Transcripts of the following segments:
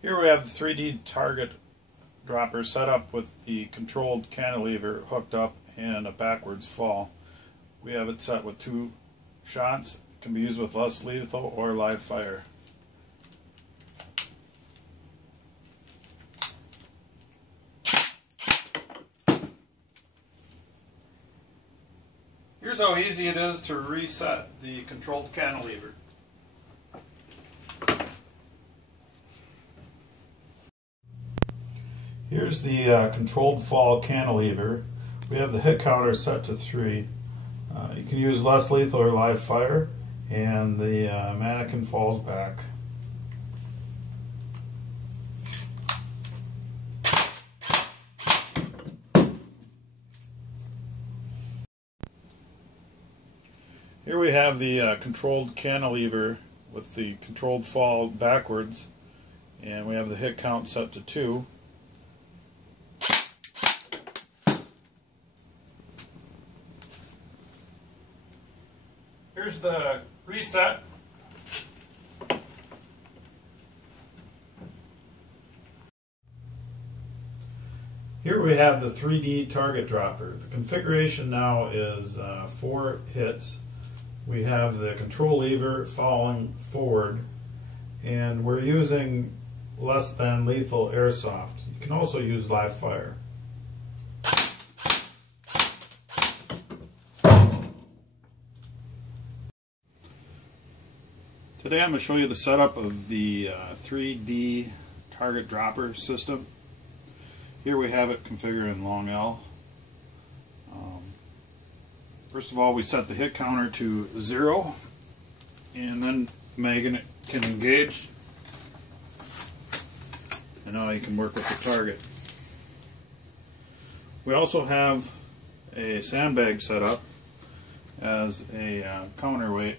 Here we have the 3D target dropper set up with the controlled cantilever hooked up and a backwards fall. We have it set with 2 shots. It can be used with less lethal or live fire. Here's how easy it is to reset the controlled cantilever. Here's the controlled fall cantilever. We have the hit counter set to 3. You can use less lethal or live fire, and the mannequin falls back. Here we have the controlled cantilever with the controlled fall backwards, and we have the hit count set to 2. Here's the reset. Here we have the 3D target dropper. The configuration now is 4 hits. We have the control lever falling forward, and we're using less than lethal airsoft. You can also use live fire. Today I'm going to show you the setup of the 3D target dropper system. Here we have it configured in long L. First of all, we set the hit counter to 0, and then magnet can engage, and now you can work with the target. We also have a sandbag set up as a counterweight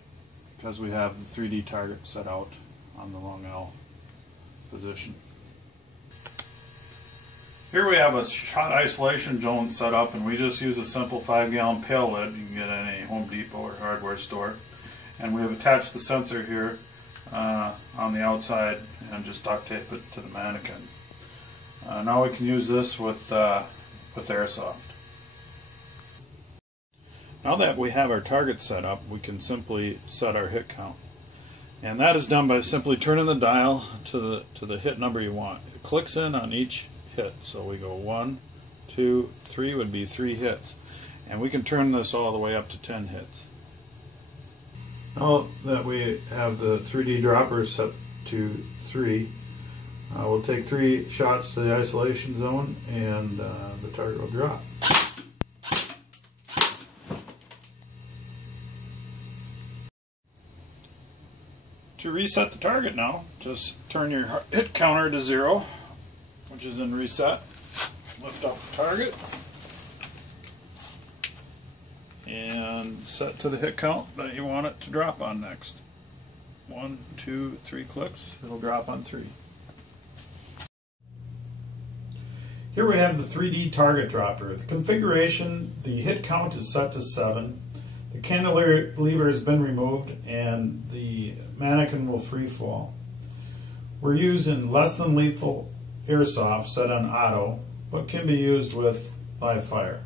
because we have the 3D target set out on the long L position. Here we have a shot isolation zone set up, and we just use a simple 5-gallon pail lid you can get at any Home Depot or hardware store. And we have attached the sensor here on the outside and just duct tape it to the mannequin. Now we can use this with airsoft. Now that we have our target set up, we can simply set our hit count. And that is done by simply turning the dial to the hit number you want. It clicks in on each hit. So we go 1, 2, 3 would be 3 hits. And we can turn this all the way up to 10 hits. Now that we have the 3D dropper set to 3, we'll take 3 shots to the isolation zone, and the target will drop. To reset the target now, just turn your hit counter to 0, which is in reset. Lift up the target and set to the hit count that you want it to drop on next. 1, 2, 3 clicks, it'll drop on 3. Here we have the 3D target dropper. The configuration, the hit count is set to 7. The cantilever has been removed, and the mannequin will free fall. We're using less than lethal airsoft set on auto, but can be used with live fire.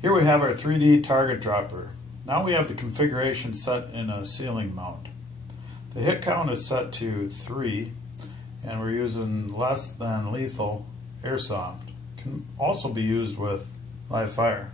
Here we have our 3D target dropper. Now we have the configuration set in a ceiling mount. The hit count is set to 3, and we're using less than lethal airsoft. Can also be used with live fire.